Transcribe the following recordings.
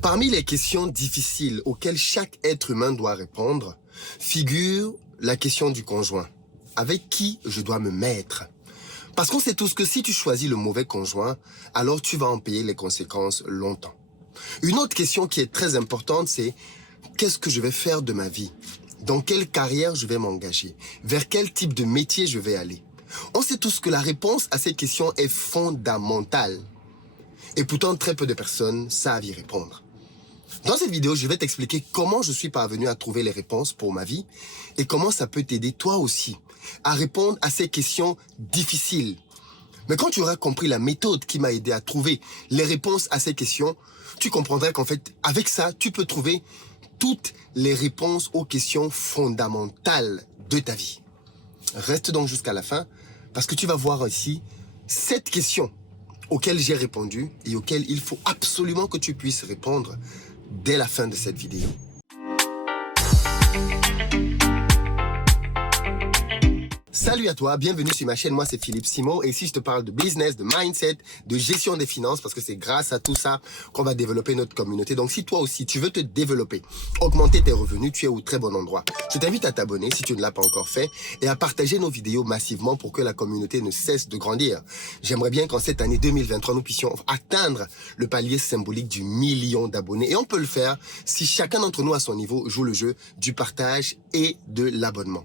Parmi les questions difficiles auxquelles chaque être humain doit répondre, figure la question du conjoint. Avec qui je dois me mettre? Parce qu'on sait tous que si tu choisis le mauvais conjoint, alors tu vas en payer les conséquences longtemps. Une autre question qui est très importante, c'est qu'est-ce que je vais faire de ma vie? Dans quelle carrière je vais m'engager? Vers quel type de métier je vais aller? On sait tous que la réponse à ces questions est fondamentale. Et pourtant, très peu de personnes savent y répondre. Dans cette vidéo, je vais t'expliquer comment je suis parvenu à trouver les réponses pour ma vie et comment ça peut t'aider toi aussi à répondre à ces questions difficiles. Mais quand tu auras compris la méthode qui m'a aidé à trouver les réponses à ces questions, tu comprendras qu'en fait, avec ça, tu peux trouver toutes les réponses aux questions fondamentales de ta vie. Reste donc jusqu'à la fin parce que tu vas voir ici 7 questions auxquelles j'ai répondu et auxquelles il faut absolument que tu puisses répondre dès la fin de cette vidéo. Salut à toi, bienvenue sur ma chaîne, moi c'est Philippe Simon et ici je te parle de business, de mindset, de gestion des finances parce que c'est grâce à tout ça qu'on va développer notre communauté. Donc si toi aussi tu veux te développer, augmenter tes revenus, tu es au très bon endroit. Je t'invite à t'abonner si tu ne l'as pas encore fait et à partager nos vidéos massivement pour que la communauté ne cesse de grandir. J'aimerais bien qu'en cette année 2023 nous puissions atteindre le palier symbolique du 1 million d'abonnés et on peut le faire si chacun d'entre nous à son niveau joue le jeu du partage et de l'abonnement.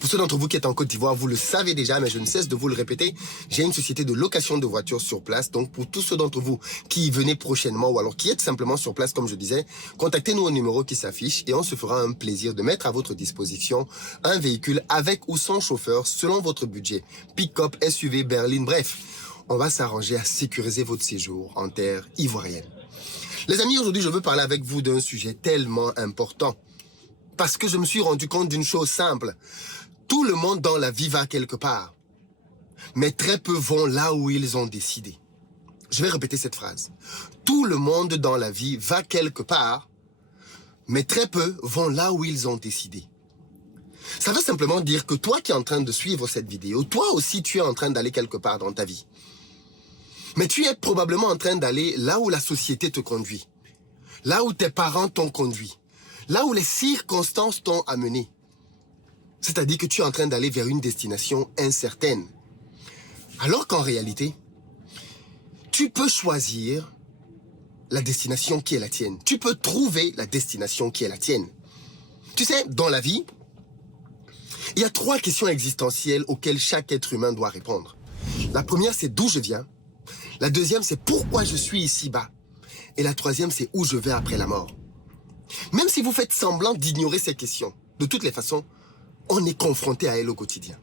Pour ceux d'entre vous qui êtes en Côte d'Ivoire, vous le savez déjà, mais je ne cesse de vous le répéter, j'ai une société de location de voitures sur place. Donc pour tous ceux d'entre vous qui y venez prochainement ou alors qui êtes simplement sur place, comme je disais, contactez-nous au numéro qui s'affiche et on se fera un plaisir de mettre à votre disposition un véhicule avec ou sans chauffeur selon votre budget. Pick-up, SUV, berline, bref, on va s'arranger à sécuriser votre séjour en terre ivoirienne. Les amis, aujourd'hui, je veux parler avec vous d'un sujet tellement important parce que je me suis rendu compte d'une chose simple. Tout le monde dans la vie va quelque part, mais très peu vont là où ils ont décidé. Je vais répéter cette phrase. Tout le monde dans la vie va quelque part, mais très peu vont là où ils ont décidé. Ça veut simplement dire que toi qui es en train de suivre cette vidéo, toi aussi tu es en train d'aller quelque part dans ta vie. Mais tu es probablement en train d'aller là où la société te conduit, là où tes parents t'ont conduit, là où les circonstances t'ont amené. C'est-à-dire que tu es en train d'aller vers une destination incertaine. Alors qu'en réalité, tu peux choisir la destination qui est la tienne. Tu peux trouver la destination qui est la tienne. Tu sais, dans la vie, il y a 3 questions existentielles auxquelles chaque être humain doit répondre. La première, c'est d'où je viens. La deuxième, c'est pourquoi je suis ici-bas. Et la troisième, c'est où je vais après la mort. Même si vous faites semblant d'ignorer ces questions, de toutes les façons, on est confronté à elle au quotidien.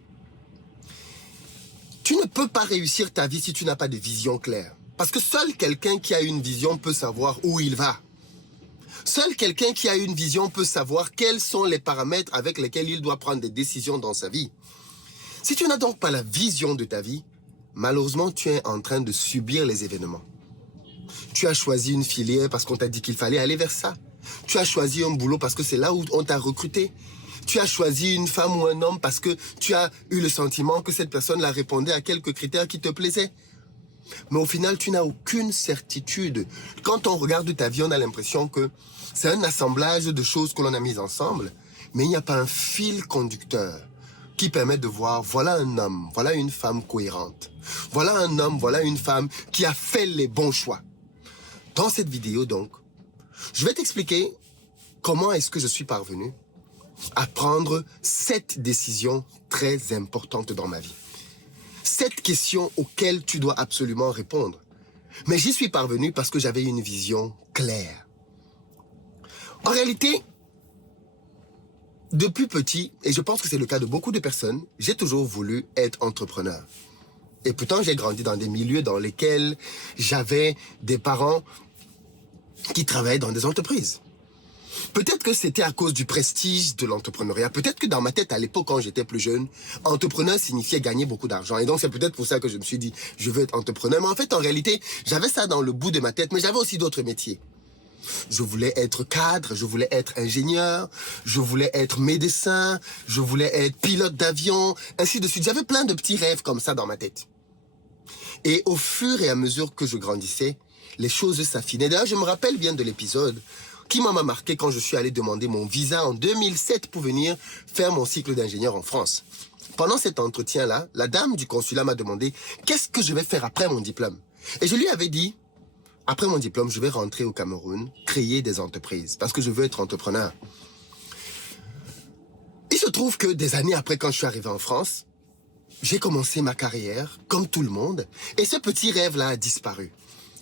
Tu ne peux pas réussir ta vie si tu n'as pas de vision claire. Parce que seul quelqu'un qui a une vision peut savoir où il va. Seul quelqu'un qui a une vision peut savoir quels sont les paramètres avec lesquels il doit prendre des décisions dans sa vie. Si tu n'as donc pas la vision de ta vie, malheureusement tu es en train de subir les événements. Tu as choisi une filière parce qu'on t'a dit qu'il fallait aller vers ça. Tu as choisi un boulot parce que c'est là où on t'a recruté. Tu as choisi une femme ou un homme parce que tu as eu le sentiment que cette personne-là répondait à quelques critères qui te plaisaient. Mais au final, tu n'as aucune certitude. Quand on regarde ta vie, on a l'impression que c'est un assemblage de choses que l'on a mises ensemble, mais il n'y a pas un fil conducteur qui permet de voir, voilà un homme, voilà une femme cohérente. Voilà un homme, voilà une femme qui a fait les bons choix. Dans cette vidéo, donc, je vais t'expliquer comment est-ce que je suis parvenu à prendre 7 décisions très importantes dans ma vie. 7 questions auxquelles tu dois absolument répondre. Mais j'y suis parvenu parce que j'avais une vision claire. En réalité, depuis petit, et je pense que c'est le cas de beaucoup de personnes, j'ai toujours voulu être entrepreneur. Et pourtant, j'ai grandi dans des milieux dans lesquels j'avais des parents qui travaillaient dans des entreprises. Peut-être que c'était à cause du prestige de l'entrepreneuriat. Peut-être que dans ma tête, à l'époque, quand j'étais plus jeune, entrepreneur signifiait gagner beaucoup d'argent. Et donc, c'est peut-être pour ça que je me suis dit, je veux être entrepreneur. Mais en fait, en réalité, j'avais ça dans le bout de ma tête, mais j'avais aussi d'autres métiers. Je voulais être cadre, je voulais être ingénieur, je voulais être médecin, je voulais être pilote d'avion, ainsi de suite. J'avais plein de petits rêves comme ça dans ma tête. Et au fur et à mesure que je grandissais, les choses s'affinaient. D'ailleurs, je me rappelle bien de l'épisode qui m'a marqué quand je suis allé demander mon visa en 2007 pour venir faire mon cycle d'ingénieur en France. Pendant cet entretien-là, la dame du consulat m'a demandé qu'est-ce que je vais faire après mon diplôme. Et je lui avais dit, après mon diplôme, je vais rentrer au Cameroun, créer des entreprises, parce que je veux être entrepreneur. Il se trouve que des années après, quand je suis arrivé en France, j'ai commencé ma carrière, comme tout le monde, et ce petit rêve-là a disparu.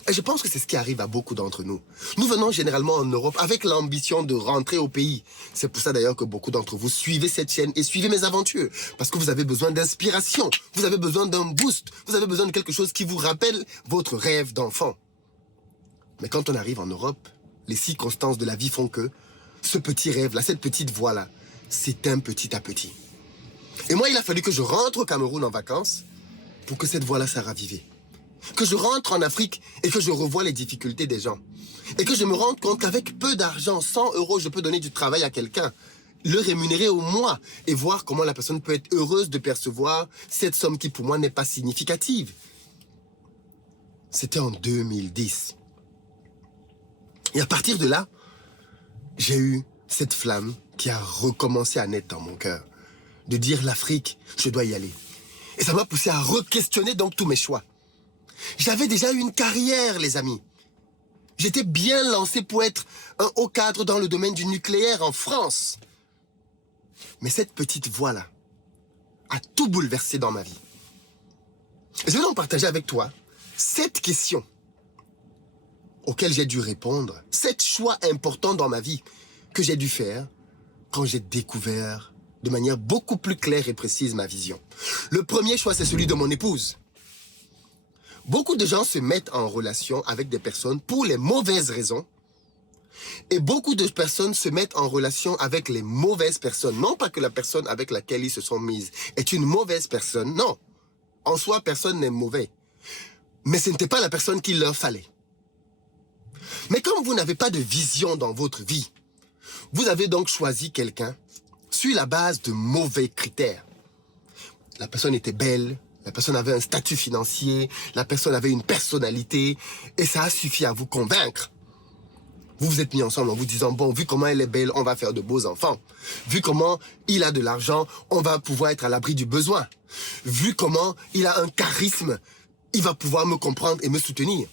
Et je pense que c'est ce qui arrive à beaucoup d'entre nous. Nous venons généralement en Europe avec l'ambition de rentrer au pays. C'est pour ça d'ailleurs que beaucoup d'entre vous suivez cette chaîne et suivez mes aventures. Parce que vous avez besoin d'inspiration, vous avez besoin d'un boost, vous avez besoin de quelque chose qui vous rappelle votre rêve d'enfant. Mais quand on arrive en Europe, les circonstances de la vie font que ce petit rêve-là, cette petite voie-là, s'éteint petit à petit. Et moi, il a fallu que je rentre au Cameroun en vacances pour que cette voie-là s'est ravivée. Que je rentre en Afrique et que je revoie les difficultés des gens. Et que je me rende compte qu'avec peu d'argent, 100 €, je peux donner du travail à quelqu'un, le rémunérer au mois et voir comment la personne peut être heureuse de percevoir cette somme qui pour moi n'est pas significative. C'était en 2010. Et à partir de là, j'ai eu cette flamme qui a recommencé à naître dans mon cœur. De dire l'Afrique, je dois y aller. Et ça m'a poussé à re-questionner donc tous mes choix. J'avais déjà eu une carrière, les amis. J'étais bien lancé pour être un haut cadre dans le domaine du nucléaire en France. Mais cette petite voix-là a tout bouleversé dans ma vie. Et je vais donc partager avec toi 7 questions auxquelles j'ai dû répondre, 7 choix importants dans ma vie que j'ai dû faire quand j'ai découvert de manière beaucoup plus claire et précise ma vision. Le premier choix, c'est celui de mon épouse. Beaucoup de gens se mettent en relation avec des personnes pour les mauvaises raisons. Et beaucoup de personnes se mettent en relation avec les mauvaises personnes. Non pas que la personne avec laquelle ils se sont mises est une mauvaise personne. Non. En soi, personne n'est mauvais. Mais ce n'était pas la personne qu'il leur fallait. Mais comme vous n'avez pas de vision dans votre vie, vous avez donc choisi quelqu'un sur la base de mauvais critères. La personne était belle. La personne avait un statut financier, la personne avait une personnalité, et ça a suffi à vous convaincre. Vous vous êtes mis ensemble en vous disant, bon, vu comment elle est belle, on va faire de beaux enfants. Vu comment il a de l'argent, on va pouvoir être à l'abri du besoin. Vu comment il a un charisme, il va pouvoir me comprendre et me soutenir.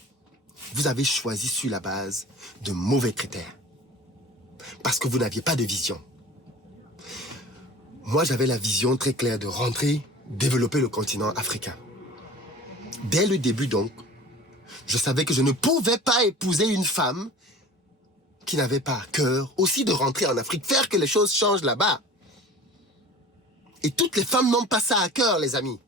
Vous avez choisi sur la base de mauvais critères. Parce que vous n'aviez pas de vision. Moi, j'avais la vision très claire de rentrer, développer le continent africain. Dès le début donc, je savais que je ne pouvais pas épouser une femme qui n'avait pas à cœur aussi de rentrer en Afrique, faire que les choses changent là-bas. Et toutes les femmes n'ont pas ça à cœur, les amis.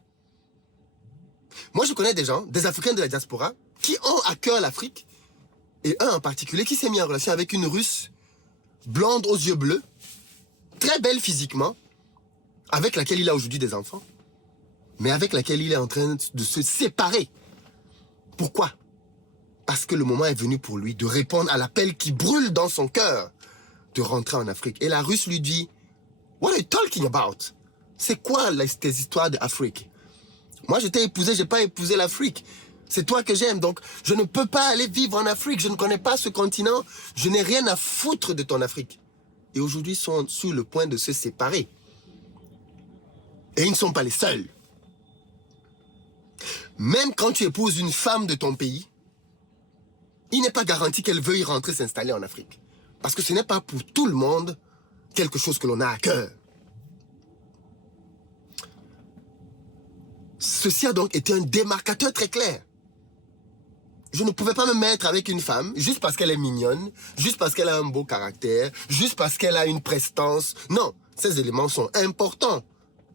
Moi, je connais des gens, des Africains de la diaspora, qui ont à cœur l'Afrique, et un en particulier qui s'est mis en relation avec une Russe, blonde aux yeux bleus, très belle physiquement, avec laquelle il a aujourd'hui des enfants, mais avec laquelle il est en train de se séparer. Pourquoi? Parce que le moment est venu pour lui de répondre à l'appel qui brûle dans son cœur de rentrer en Afrique. Et la Russe lui dit, what are you talking about? C'est quoi tes histoires d'Afrique? Moi, je t'ai épousé, je n'ai pas épousé l'Afrique. C'est toi que j'aime, donc je ne peux pas aller vivre en Afrique. Je ne connais pas ce continent. Je n'ai rien à foutre de ton Afrique. Et aujourd'hui, ils sont sur le point de se séparer. Et ils ne sont pas les seuls. Même quand tu épouses une femme de ton pays, il n'est pas garanti qu'elle veuille rentrer s'installer en Afrique. Parce que ce n'est pas pour tout le monde quelque chose que l'on a à cœur. Ceci a donc été un démarcateur très clair. Je ne pouvais pas me mettre avec une femme juste parce qu'elle est mignonne, juste parce qu'elle a un beau caractère, juste parce qu'elle a une prestance. Non, ces éléments sont importants.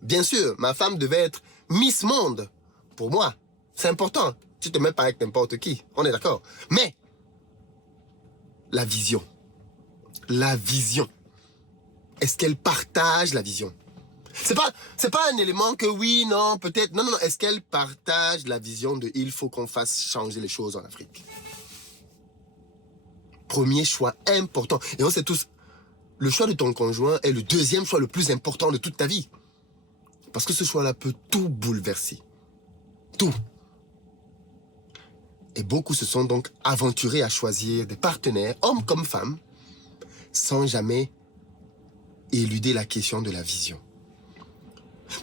Bien sûr, ma femme devait être Miss Monde. Pour moi, c'est important. Tu te mets pas avec n'importe qui, on est d'accord. Mais, la vision. La vision. Est-ce qu'elle partage la vision? C'est pas un élément que oui, non, peut-être. Non, non, non. Est-ce qu'elle partage la vision de il faut qu'on fasse changer les choses en Afrique? Premier choix important. Et on sait tous, le choix de ton conjoint est le deuxième choix le plus important de toute ta vie. Parce que ce choix-là peut tout bouleverser. Tout. Et beaucoup se sont donc aventurés à choisir des partenaires, hommes comme femmes, sans jamais éluder la question de la vision.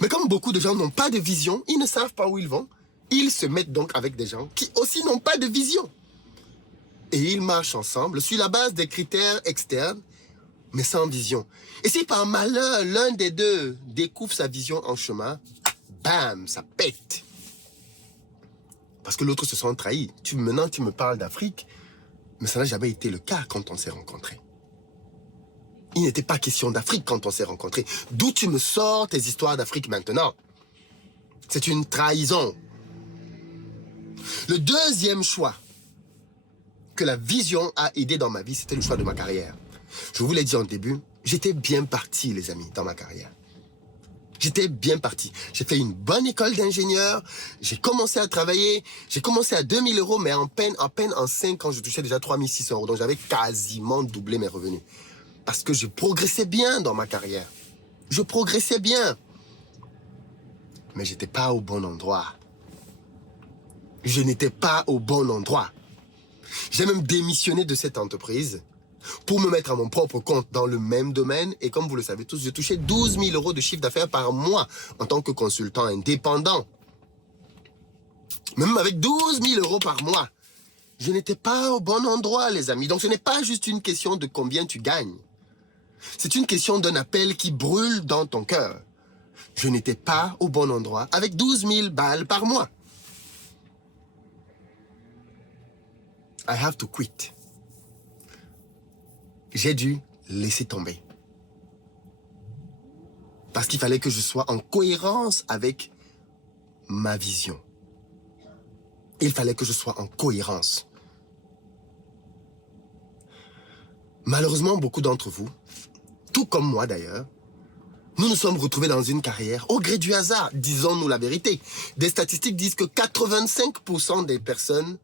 Mais comme beaucoup de gens n'ont pas de vision, ils ne savent pas où ils vont, ils se mettent donc avec des gens qui aussi n'ont pas de vision. Et ils marchent ensemble sur la base des critères externes, mais sans vision. Et si par malheur, l'un des deux découvre sa vision en chemin, bam, ça pète. Parce que l'autre se sent trahi. Maintenant, tu me parles d'Afrique, mais ça n'a jamais été le cas quand on s'est rencontrés. Il n'était pas question d'Afrique quand on s'est rencontrés. D'où tu me sors tes histoires d'Afrique maintenant? C'est une trahison. Le deuxième choix que la vision a aidé dans ma vie, c'était le choix de ma carrière. Je vous l'ai dit en début, j'étais bien parti, les amis, dans ma carrière. J'étais bien parti. J'ai fait une bonne école d'ingénieur. J'ai commencé à travailler. J'ai commencé à 2000 €, mais en peine en 5 ans, je touchais déjà 3600 €. Donc, j'avais quasiment doublé mes revenus. Parce que je progressais bien dans ma carrière. Je progressais bien. Mais j'étais pas au bon endroit. Je n'étais pas au bon endroit. J'ai même démissionné de cette entreprise pour me mettre à mon propre compte dans le même domaine. Et comme vous le savez tous, je touchais 12 000 € de chiffre d'affaires par mois en tant que consultant indépendant. Même avec 12 000 € par mois, je n'étais pas au bon endroit, les amis. Donc ce n'est pas juste une question de combien tu gagnes. C'est une question d'un appel qui brûle dans ton cœur. Je n'étais pas au bon endroit avec 12 000 balles par mois. I have to quit. J'ai dû laisser tomber. Parce qu'il fallait que je sois en cohérence avec ma vision. Il fallait que je sois en cohérence. Malheureusement, beaucoup d'entre vous, tout comme moi d'ailleurs, nous nous sommes retrouvés dans une carrière au gré du hasard, disons-nous la vérité. Des statistiques disent que 85% des personnes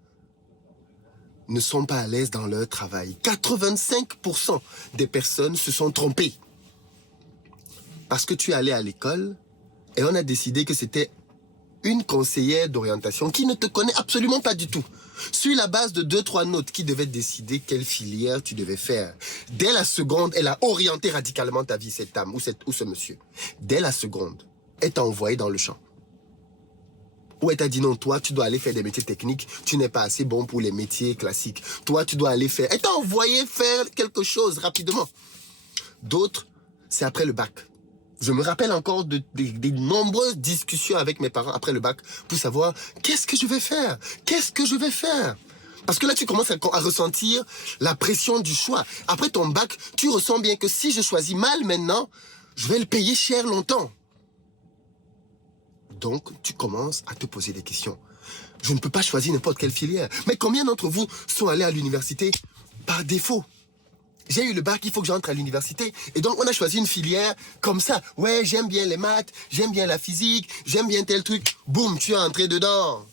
ne sont pas à l'aise dans leur travail. 85% des personnes se sont trompées. Parce que tu es allé à l'école et on a décidé que c'était une conseillère d'orientation qui ne te connaît absolument pas du tout. Sur la base de 2-3 notes qui devaient décider quelle filière tu devais faire. Dès la seconde, elle a orienté radicalement ta vie, cette dame ou ce monsieur. Dès la seconde, elle t'a envoyé dans le champ. Ou elle t'a dit non, toi, tu dois aller faire des métiers techniques, tu n'es pas assez bon pour les métiers classiques. Toi, tu dois aller faire... Elle t'a envoyé faire quelque chose rapidement. D'autres, c'est après le bac. Je me rappelle encore des nombreuses discussions avec mes parents après le bac pour savoir qu'est-ce que je vais faire? Qu'est-ce que je vais faire? Parce que là, tu commences à ressentir la pression du choix. Après ton bac, tu ressens bien que si je choisis mal maintenant, je vais le payer cher longtemps. Donc, tu commences à te poser des questions. Je ne peux pas choisir n'importe quelle filière. Mais combien d'entre vous sont allés à l'université par défaut? J'ai eu le bac, il faut que j'entre à l'université. Et donc, on a choisi une filière comme ça. Ouais, j'aime bien les maths, j'aime bien la physique, j'aime bien tel truc. Boum, tu es entré dedans.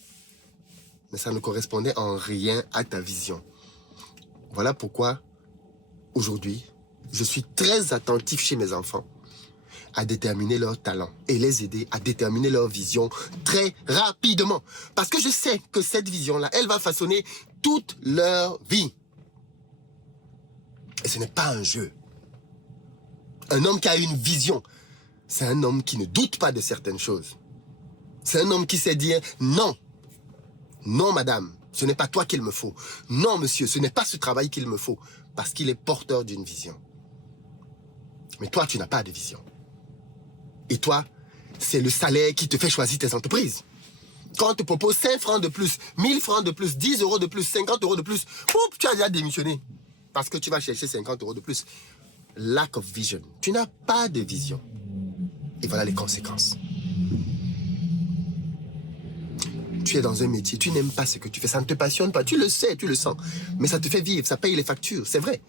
Mais ça ne correspondait en rien à ta vision. Voilà pourquoi, aujourd'hui, je suis très attentif chez mes enfants à déterminer leur talent et les aider à déterminer leur vision très rapidement. Parce que je sais que cette vision-là, elle va façonner toute leur vie. Et ce n'est pas un jeu. Un homme qui a une vision, c'est un homme qui ne doute pas de certaines choses. C'est un homme qui sait dire non. Non, madame, ce n'est pas toi qu'il me faut. Non, monsieur, ce n'est pas ce travail qu'il me faut. Parce qu'il est porteur d'une vision. Mais toi, tu n'as pas de vision. Et toi, c'est le salaire qui te fait choisir tes entreprises. Quand on te propose 5 francs de plus, 1000 francs de plus, 10 € de plus, 50 € de plus, tu as déjà démissionné. Parce que tu vas chercher 50 € de plus. Lack of vision. Tu n'as pas de vision. Et voilà les conséquences. Tu es dans un métier, tu n'aimes pas ce que tu fais, ça ne te passionne pas, tu le sais, tu le sens. Mais ça te fait vivre, ça paye les factures, c'est vrai.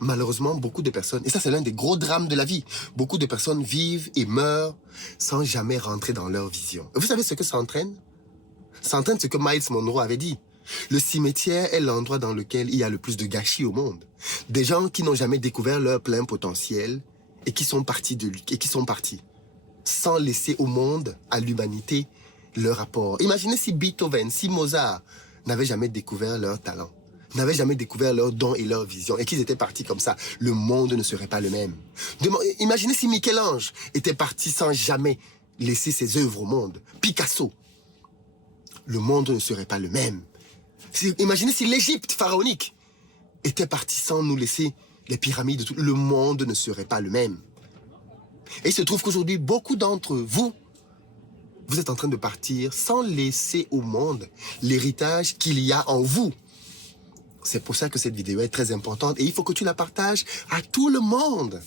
Malheureusement, beaucoup de personnes, et ça c'est l'un des gros drames de la vie, beaucoup de personnes vivent et meurent sans jamais rentrer dans leur vision. Vous savez ce que ça entraîne? Ça entraîne ce que Miles Monroe avait dit. Le cimetière est l'endroit dans lequel il y a le plus de gâchis au monde. Des gens qui n'ont jamais découvert leur plein potentiel et qui sont partis sans laisser au monde, à l'humanité, leur apport. Imaginez si Beethoven, si Mozart n'avaient jamais découvert leur talent, n'avaient jamais découvert leurs dons et leur vision, et qu'ils étaient partis comme ça, le monde ne serait pas le même. Imaginez si Michel-Ange était parti sans jamais laisser ses œuvres au monde. Picasso, le monde ne serait pas le même. Imaginez si l'Égypte pharaonique était partie sans nous laisser les pyramides, le monde ne serait pas le même. Et il se trouve qu'aujourd'hui, beaucoup d'entre vous, vous êtes en train de partir sans laisser au monde l'héritage qu'il y a en vous. C'est pour ça que cette vidéo est très importante et il faut que tu la partages à tout le monde.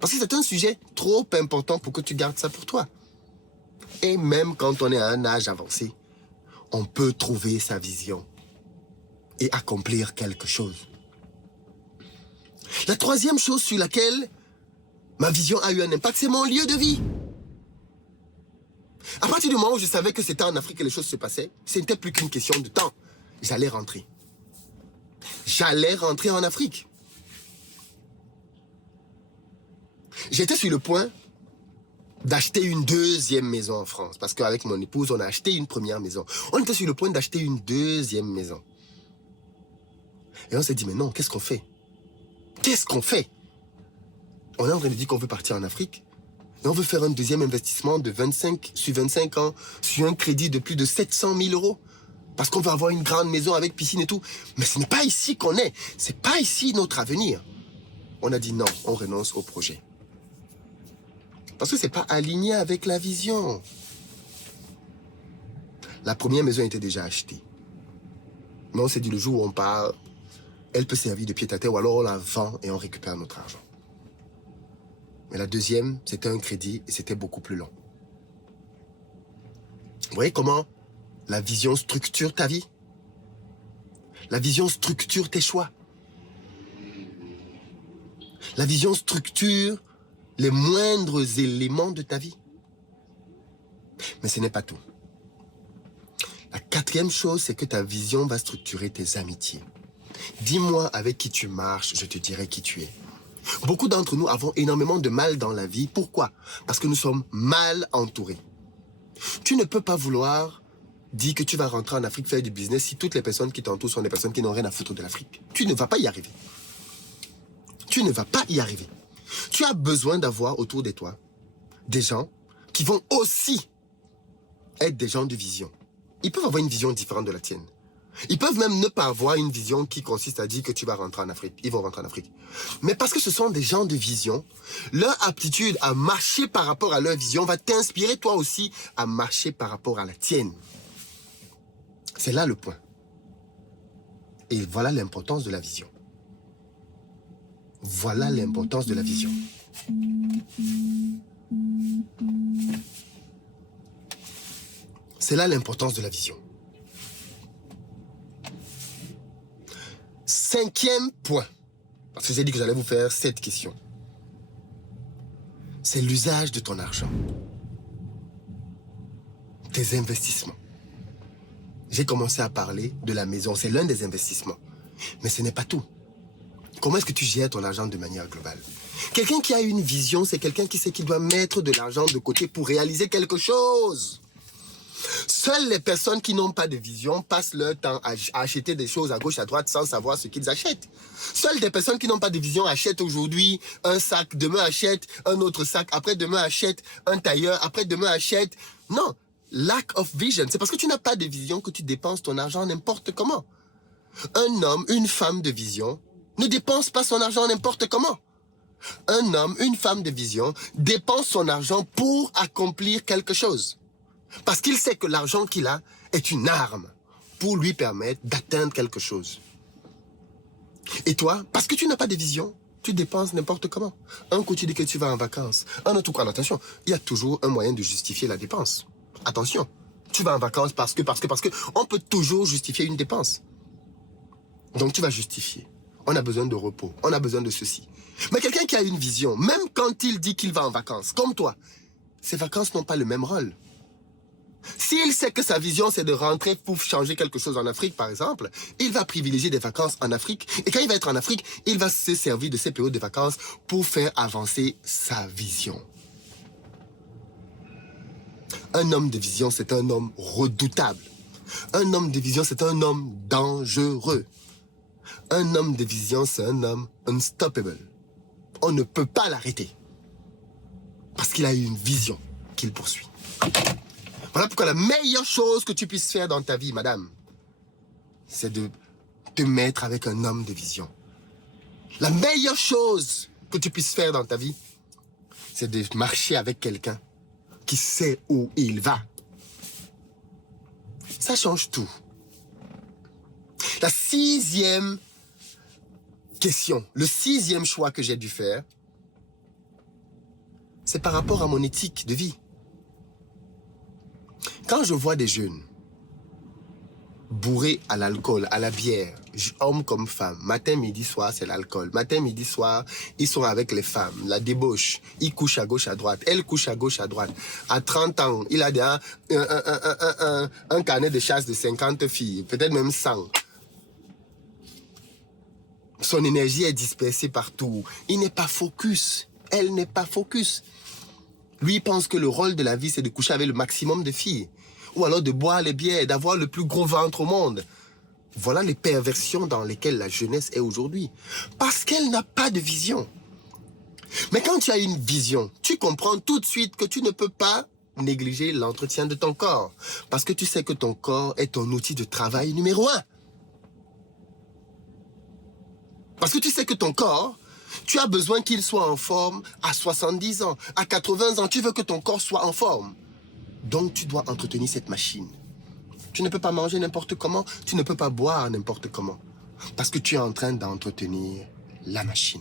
Parce que c'est un sujet trop important pour que tu gardes ça pour toi. Et même quand on est à un âge avancé, on peut trouver sa vision et accomplir quelque chose. La troisième chose sur laquelle ma vision a eu un impact, c'est mon lieu de vie. À partir du moment où je savais que c'était en Afrique que les choses se passaient, ce n'était plus qu'une question de temps. J'allais rentrer. J'allais rentrer en Afrique. J'étais sur le point d'acheter une deuxième maison en France. Parce qu'avec mon épouse, on a acheté une première maison. On était sur le point d'acheter une deuxième maison. Et on s'est dit, mais non, qu'est-ce qu'on fait? Qu'est-ce qu'on fait? On est en train de dire qu'on veut partir en Afrique. Et on veut faire un deuxième investissement de 25 ans sur un crédit de plus de 700 000 euros. Parce qu'on veut avoir une grande maison avec piscine et tout. Mais ce n'est pas ici qu'on est. Ce n'est pas ici notre avenir. On a dit non, on renonce au projet. Parce que ce n'est pas aligné avec la vision. La première maison était déjà achetée. Mais on s'est dit le jour où on part, elle peut servir de pied-à-terre ou alors on la vend et on récupère notre argent. Mais la deuxième, c'était un crédit et c'était beaucoup plus long. Vous voyez comment la vision structure ta vie? La vision structure tes choix. La vision structure les moindres éléments de ta vie. Mais ce n'est pas tout. La quatrième chose, c'est que ta vision va structurer tes amitiés. Dis-moi avec qui tu marches, je te dirai qui tu es. Beaucoup d'entre nous avons énormément de mal dans la vie. Pourquoi? Parce que nous sommes mal entourés. Tu ne peux pas vouloir dire que tu vas rentrer en Afrique faire du business si toutes les personnes qui t'entourent sont des personnes qui n'ont rien à foutre de l'Afrique. Tu ne vas pas y arriver. Tu ne vas pas y arriver. Tu as besoin d'avoir autour de toi des gens qui vont aussi être des gens de vision. Ils peuvent avoir une vision différente de la tienne. Ils peuvent même ne pas avoir une vision qui consiste à dire que tu vas rentrer en Afrique. Ils vont rentrer en Afrique. Mais parce que ce sont des gens de vision, leur aptitude à marcher par rapport à leur vision va t'inspirer toi aussi à marcher par rapport à la tienne. C'est là le point. Et voilà l'importance de la vision. Voilà l'importance de la vision. C'est là l'importance de la vision. Cinquième point, parce que j'ai dit que j'allais vous faire 7 questions. C'est l'usage de ton argent. Tes investissements. J'ai commencé à parler de la maison, c'est l'un des investissements. Mais ce n'est pas tout. Comment est-ce que tu gères ton argent de manière globale? Quelqu'un qui a une vision, c'est quelqu'un qui sait qu'il doit mettre de l'argent de côté pour réaliser quelque chose. Seules les personnes qui n'ont pas de vision passent leur temps à acheter des choses à gauche, à droite sans savoir ce qu'ils achètent. Seules des personnes qui n'ont pas de vision achètent aujourd'hui un sac, demain achètent un autre sac, après-demain achètent un tailleur, après-demain achètent... Non, lack of vision. C'est parce que tu n'as pas de vision que tu dépenses ton argent n'importe comment. Un homme, une femme de vision ne dépense pas son argent n'importe comment. Un homme, une femme de vision dépense son argent pour accomplir quelque chose. Parce qu'il sait que l'argent qu'il a est une arme pour lui permettre d'atteindre quelque chose. Et toi, parce que tu n'as pas de vision, tu dépenses n'importe comment. Un coup, tu dis que tu vas en vacances. Un autre coup, attention, il y a toujours un moyen de justifier la dépense. Attention, tu vas en vacances parce que, on peut toujours justifier une dépense. Donc, tu vas justifier. On a besoin de repos, on a besoin de ceci. Mais quelqu'un qui a une vision, même quand il dit qu'il va en vacances, comme toi, ces vacances n'ont pas le même rôle. S'il sait que sa vision, c'est de rentrer pour changer quelque chose en Afrique, par exemple, il va privilégier des vacances en Afrique. Et quand il va être en Afrique, il va se servir de ces périodes de vacances pour faire avancer sa vision. Un homme de vision, c'est un homme redoutable. Un homme de vision, c'est un homme dangereux. Un homme de vision, c'est un homme unstoppable. On ne peut pas l'arrêter. Parce qu'il a une vision qu'il poursuit. Voilà pourquoi la meilleure chose que tu puisses faire dans ta vie, madame, c'est de te mettre avec un homme de vision. La meilleure chose que tu puisses faire dans ta vie, c'est de marcher avec quelqu'un qui sait où il va. Ça change tout. La 6e question, le 6e choix que j'ai dû faire, c'est par rapport à mon éthique de vie. Quand je vois des jeunes bourrés à l'alcool, à la bière, hommes comme femmes, matin, midi, soir, c'est l'alcool. Matin, midi, soir, ils sont avec les femmes, la débauche. Ils couchent à gauche, à droite. Elle couche à gauche, à droite. À 30 ans, il a déjà un carnet de chasse de 50 filles, peut-être même 100. Son énergie est dispersée partout. Il n'est pas focus. Elle n'est pas focus. Lui pense que le rôle de la vie, c'est de coucher avec le maximum de filles. Ou alors de boire les bières, d'avoir le plus gros ventre au monde. Voilà les perversions dans lesquelles la jeunesse est aujourd'hui. Parce qu'elle n'a pas de vision. Mais quand tu as une vision, tu comprends tout de suite que tu ne peux pas négliger l'entretien de ton corps. Parce que tu sais que ton corps est ton outil de travail numéro 1. Parce que tu sais que ton corps, tu as besoin qu'il soit en forme à 70 ans, à 80 ans. Tu veux que ton corps soit en forme. Donc tu dois entretenir cette machine. Tu ne peux pas manger n'importe comment, tu ne peux pas boire n'importe comment. Parce que tu es en train d'entretenir la machine.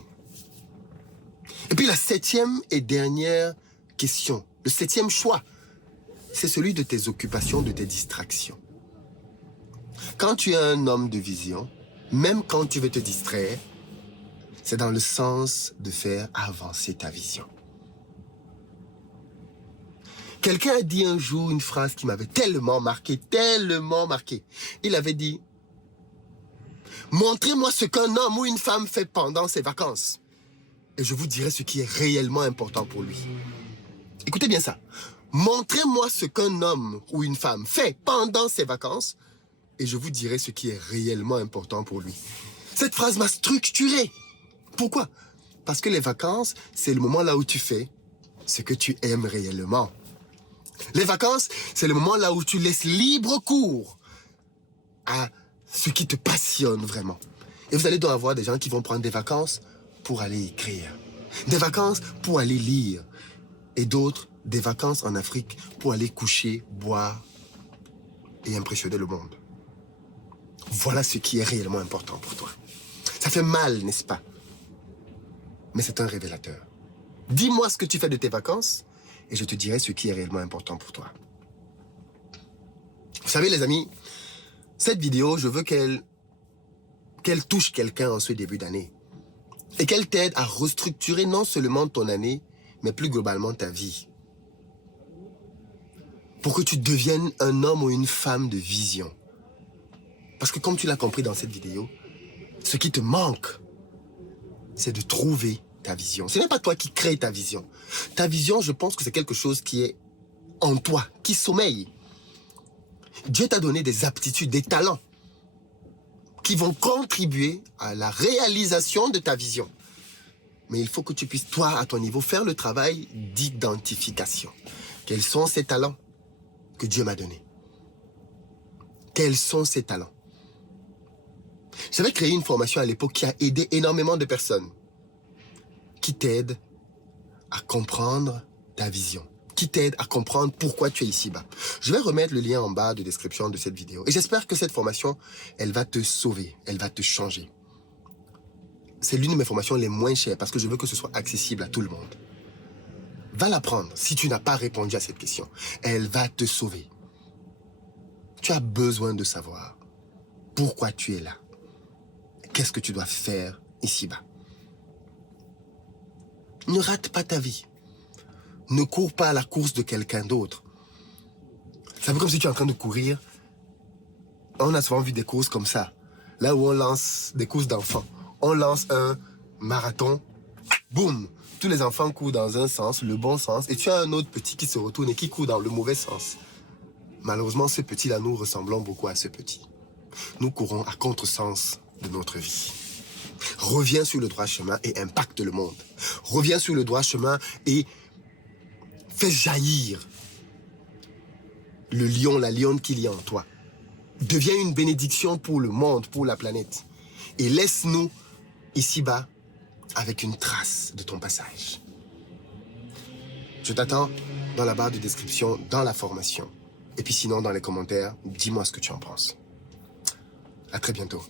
Et puis la 7e et dernière question, le 7e choix, c'est celui de tes occupations, de tes distractions. Quand tu es un homme de vision, même quand tu veux te distraire, c'est dans le sens de faire avancer ta vision. Quelqu'un a dit un jour une phrase qui m'avait tellement marqué, tellement marqué. Il avait dit, montrez-moi ce qu'un homme ou une femme fait pendant ses vacances. Et je vous dirai ce qui est réellement important pour lui. Écoutez bien ça. Montrez-moi ce qu'un homme ou une femme fait pendant ses vacances. Et je vous dirai ce qui est réellement important pour lui. Cette phrase m'a structuré. Pourquoi? Parce que les vacances, c'est le moment là où tu fais ce que tu aimes réellement. Les vacances, c'est le moment là où tu laisses libre cours à ce qui te passionne vraiment. Et vous allez donc avoir des gens qui vont prendre des vacances pour aller écrire. Des vacances pour aller lire. Et d'autres, des vacances en Afrique pour aller coucher, boire et impressionner le monde. Voilà ce qui est réellement important pour toi. Ça fait mal, n'est-ce pas? Mais c'est un révélateur. Dis-moi ce que tu fais de tes vacances et je te dirai ce qui est réellement important pour toi. Vous savez, les amis, cette vidéo, je veux qu'elle touche quelqu'un en ce début d'année. Et qu'elle t'aide à restructurer non seulement ton année, mais plus globalement ta vie. Pour que tu deviennes un homme ou une femme de vision. Parce que comme tu l'as compris dans cette vidéo, ce qui te manque, c'est de trouver ta vision. Ce n'est pas toi qui crée ta vision. Ta vision, je pense que c'est quelque chose qui est en toi, qui sommeille. Dieu t'a donné des aptitudes, des talents qui vont contribuer à la réalisation de ta vision. Mais il faut que tu puisses, toi, à ton niveau, faire le travail d'identification. Quels sont ces talents que Dieu m'a donnés? Quels sont ces talents? J'avais créé une formation à l'époque qui a aidé énormément de personnes, qui t'aide à comprendre ta vision, qui t'aide à comprendre pourquoi tu es ici-bas. Je vais remettre le lien en bas de description de cette vidéo. Et j'espère que cette formation, elle va te sauver, elle va te changer. C'est l'une de mes formations les moins chères parce que je veux que ce soit accessible à tout le monde. Va la prendre si tu n'as pas répondu à cette question. Elle va te sauver. Tu as besoin de savoir pourquoi tu es là. Qu'est-ce que tu dois faire ici-bas? Ne rate pas ta vie. Ne cours pas à la course de quelqu'un d'autre. C'est un peu comme si tu es en train de courir. On a souvent vu des courses comme ça. Là où on lance des courses d'enfants. On lance un marathon. Boum! Tous les enfants courent dans un sens, le bon sens. Et tu as un autre petit qui se retourne et qui court dans le mauvais sens. Malheureusement, ce petit-là, nous ressemblons beaucoup à ce petit. Nous courons à contresens de notre vie. Reviens sur le droit chemin et impacte le monde. Reviens sur le droit chemin et fais jaillir le lion, la lionne qu'il y a en toi. Deviens une bénédiction pour le monde, pour la planète. Et laisse-nous ici-bas avec une trace de ton passage. Je t'attends dans la barre de description, dans la formation. Et puis sinon, dans les commentaires, dis-moi ce que tu en penses. À très bientôt.